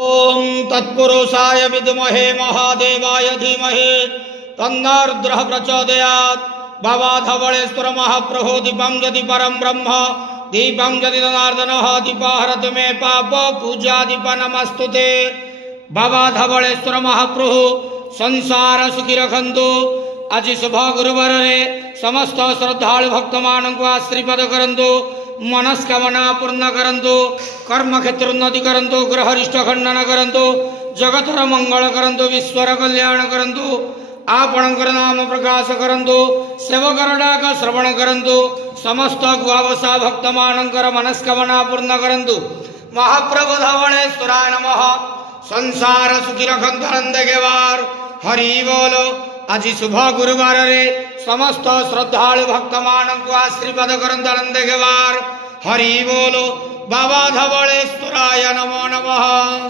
ओम तत्पुरुषाय विद्महे महादेवाय धीमहि तन्नो रुद्रः प्रचोदयात्। भवाधवळेश्वर महाप्रभो दीपं यदि परं ब्रह्म दीपं यदि जनार्दनः दीपहरतु मे पाप पूजा दीप नमस्तुते। भवाधवळेश्वर महाप्रभु संसार सुखी रखंतु। आज शुभ गुरुवार समस्त श्रद्धालु भक्त मान को आशीर्वाद करंतु, मनस्कामना पूर्ण करंतु, कर्म क्षेत्र उन्नति करंतु, ग्रहरिष्ठ खंडन करंतु, जगतर मंगल करंतु, विश्वर कल्याण करंतु, आपणकर नाम प्रकाश करंतु, सेवकर डाक श्रवण करंतु, समस्त गुआवसा भक्त मानकर मनस्कामना पूर्ण करंतु। महाप्रभु धवळेश्वराय नमः। संसार सुखी रखंतु आनंद गेवार। हरि बोलो। आज शुभ गुरुवार समस्त श्रद्धालु भक्त मान को आशीर्वाद करंतु आनंद गेवार। हरि बोलो। बाबा धवळेश्वराय नमो नमः।